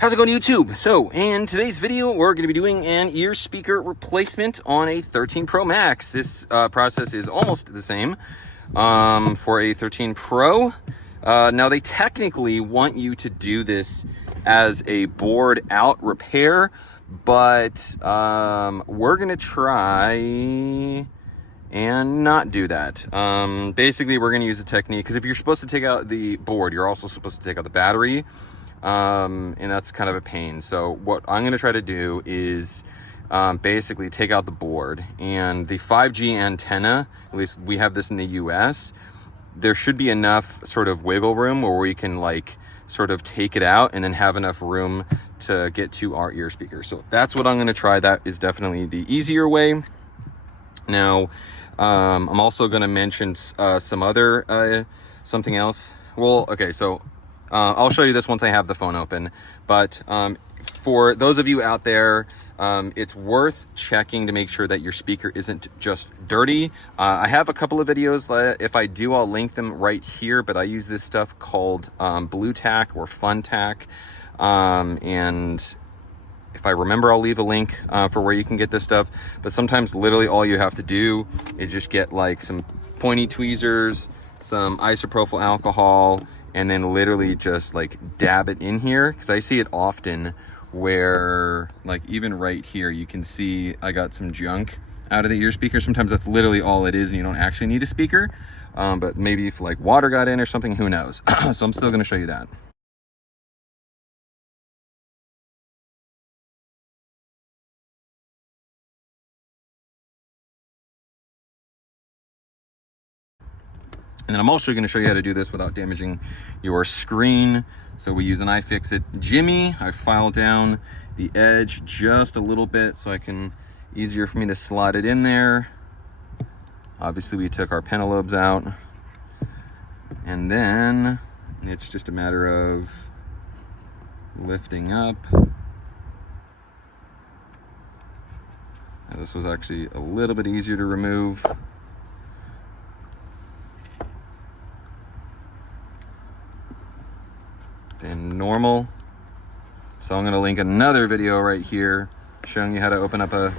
How's it going, YouTube? So, in today's video, we're going to be doing an ear speaker replacement on a 13 Pro Max. This process is almost the same for a 13 Pro. Now, they technically want you to do this as a board out repair, but we're going to try and not do that. Basically, we're going to use a technique, because if you're supposed to take out the board, you're also supposed to take out the battery. And that's kind of a pain. So what I'm going to try to do is basically take out the board, and the 5G antenna, at least we have this in the US, there should be enough sort of wiggle room where we can like sort of take it out and then have enough room to get to our ear speaker. So that's what I'm going to try. That is definitely the easier way. Now, I'm also going to mention some other something else. Well, okay, so I'll show you this once I have the phone open, but for those of you out there, it's worth checking to make sure that your speaker isn't just dirty. I have a couple of videos. If I do, I'll link them right here, but I use this stuff called Blue Tack or Fun Tack, and if I remember, I'll leave a link for where you can get this stuff. But sometimes literally all you have to do is just get like some pointy tweezers, some isopropyl alcohol, and then literally just like dab it in here, because I see it often where like even right here you can see I got some junk out of the ear speaker. Sometimes that's literally all it is and you don't actually need a speaker, but maybe if like water got in or something, who knows. So I'm still going to show you that. And then I'm also going to show you how to do this without damaging your screen. So we use an iFixit Jimmy. I file down the edge just a little bit so I can, easier for me to slide it in there. Obviously we took our pentalobes out. And then it's just a matter of lifting up. Now, this was actually a little bit easier to remove. Than normal. So I'm going to link another video right here showing you how to open up a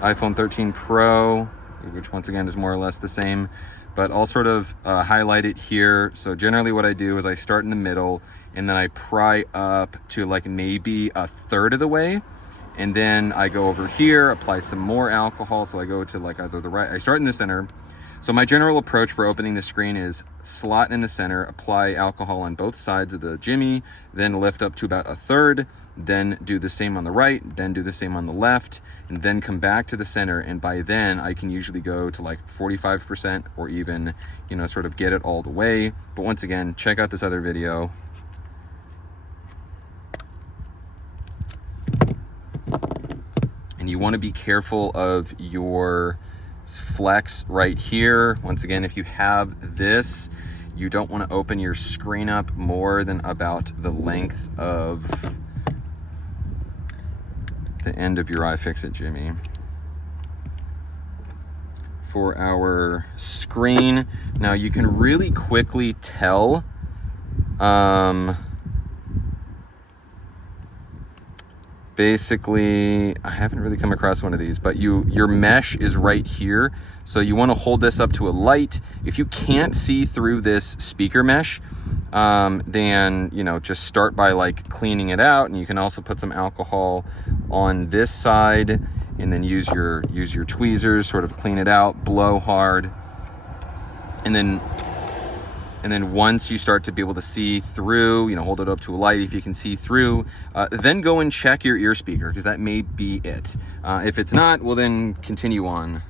iPhone 13 Pro, which once again is more or less the same, but I'll sort of highlight it here. So generally what I do is I start in the middle and then I pry up to like maybe a third of the way, and then I go over here, apply some more alcohol. So I go to like either the right, I start in the center. So my general approach for opening the screen is slot in the center, apply alcohol on both sides of the Jimmy, then lift up to about a third, then do the same on the right, then do the same on the left, and then come back to the center. And by then I can usually go to like 45% or even, you know, sort of get it all the way. But once again, check out this other video. And you want to be careful of your flex right here. Once again, if you have this, you don't want to open your screen up more than about the length of the end of your iFixit Jimmy. For our screen, now you can really quickly tell basically, I haven't really come across one of these, but your mesh is right here. So you want to hold this up to a light. If you can't see through this speaker mesh, then, you know, just start by like cleaning it out. And you can also put some alcohol on this side and then use your tweezers, sort of clean it out, blow hard. And then once you start to be able to see through, you know, hold it up to a light if you can see through, then go and check your ear speaker, because that may be it. If it's not, well then continue on.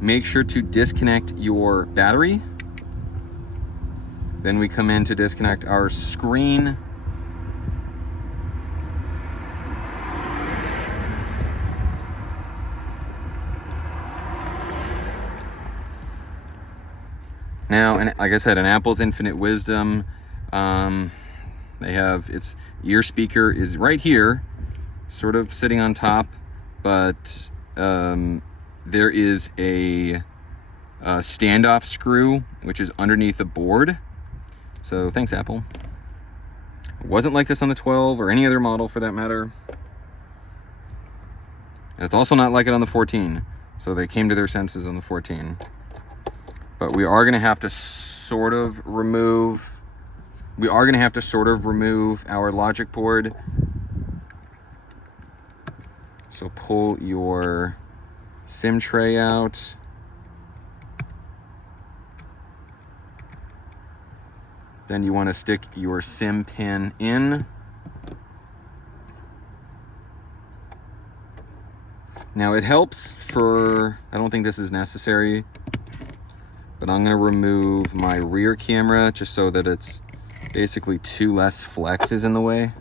Make sure to disconnect your battery. Then we come in to disconnect our screen. Now, and like I said, in Apple's infinite wisdom, they have its ear speaker is right here, sort of sitting on top, but there is a standoff screw which is underneath the board. So thanks, Apple. It wasn't like this on the 12 or any other model for that matter. It's also not like it on the 14. So they came to their senses on the 14. But we are going to have to sort of remove our logic board. So pull your SIM tray out. Then you want to stick your SIM pin in. Now it helps for, I don't think this is necessary, but I'm going to remove my rear camera just so that it's basically 2 less flexes in the way.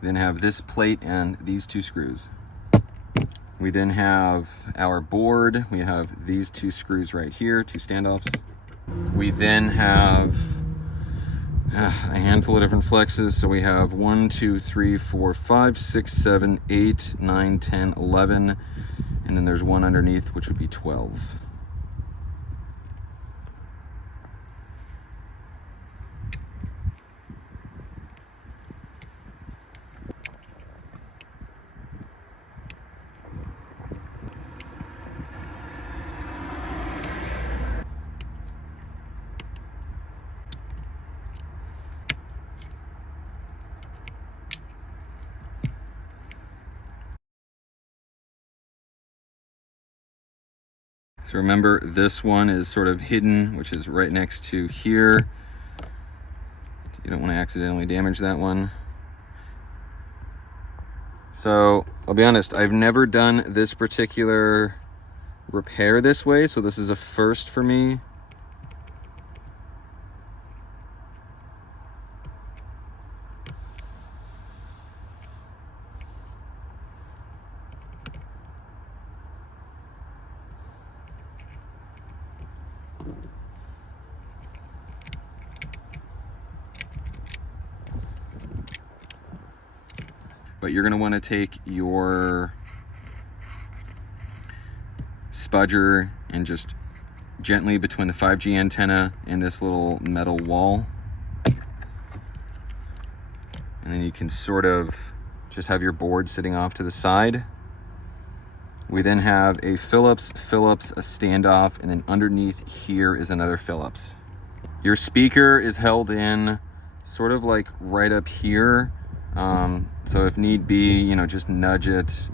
Then have this plate and these 2 screws. We then have our board. We have these 2 screws right here, 2 standoffs. We then have a handful of different flexes. So we have 1, 2, 3, 4, 5, 6, 7, 8, 9, 10, 11. And then there's one underneath, which would be 12. So remember, this one is sort of hidden, which is right next to here. You don't want to accidentally damage that one. So I'll be honest, I've never done this particular repair this way, so this is a first for me. But you're going to want to take your spudger and just gently between the 5G antenna and this little metal wall. And then you can sort of just have your board sitting off to the side. We then have a Phillips, a standoff, and then underneath here is another Phillips. Your speaker is held in sort of like right up here. So if need be, you know, just nudge it.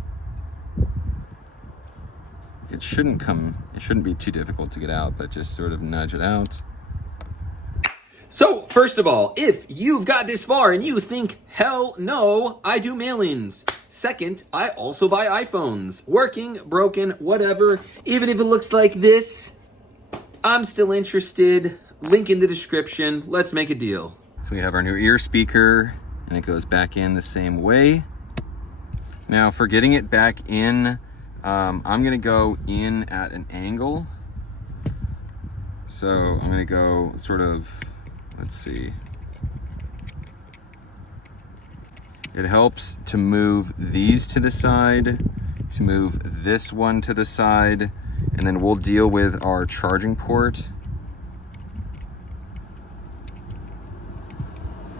It shouldn't be too difficult to get out, but just sort of nudge it out. So, first of all, if you've got this far and you think, hell no, I do mailings. Second, I also buy iPhones. Working, broken, whatever. Even if it looks like this, I'm still interested. Link in the description. Let's make a deal. So we have our new ear speaker, and it goes back in the same way. Now for getting it back in, I'm gonna go in at an angle. So I'm gonna go sort of, let's see. It helps to move these to the side, to move this one to the side, and then we'll deal with our charging port.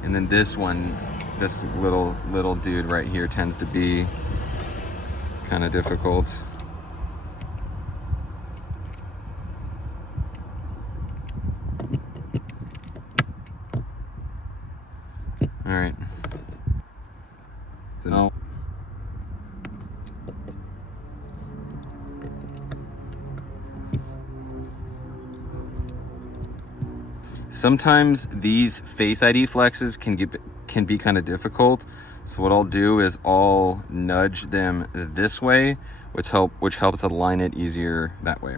And then this one, this little dude right here tends to be kind of difficult. All right. So now sometimes these Face ID flexes can be kind of difficult. So what I'll do is I'll nudge them this way, which helps align it easier that way.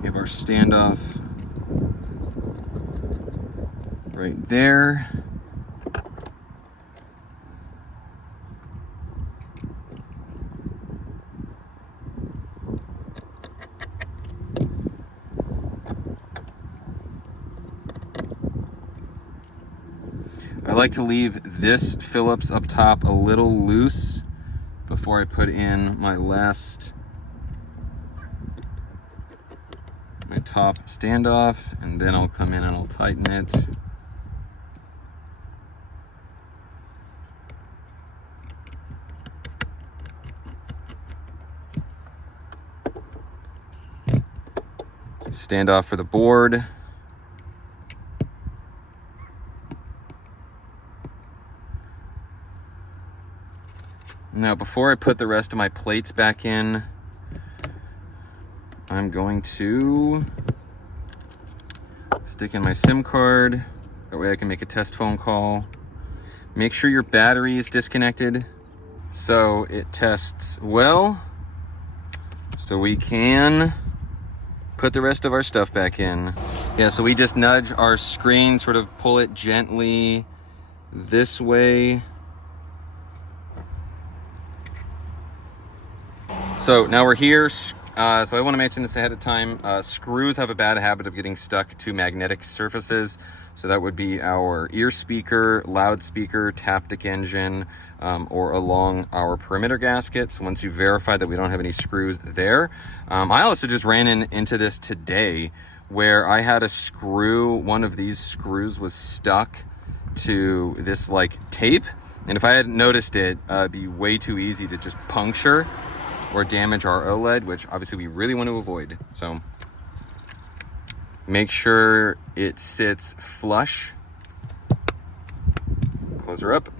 We have our standoff right there. I like to leave this Phillips up top a little loose before I put in my top standoff, and then I'll come in and I'll tighten it. Standoff for the board. Now, before I put the rest of my plates back in, I'm going to stick in my SIM card. That way I can make a test phone call. Make sure your battery is disconnected so it tests well, so we can put the rest of our stuff back in. Yeah, so we just nudge our screen, sort of pull it gently this way. So now we're here. So I want to mention this ahead of time. Screws have a bad habit of getting stuck to magnetic surfaces. So that would be our ear speaker, loudspeaker, taptic engine, or along our perimeter gaskets. Once you verify that we don't have any screws there. I also just ran into this today where I had a screw, one of these screws was stuck to this like tape. And if I hadn't noticed it, it'd be way too easy to just puncture or damage our OLED, which obviously we really want to avoid. So make sure it sits flush. Close her up.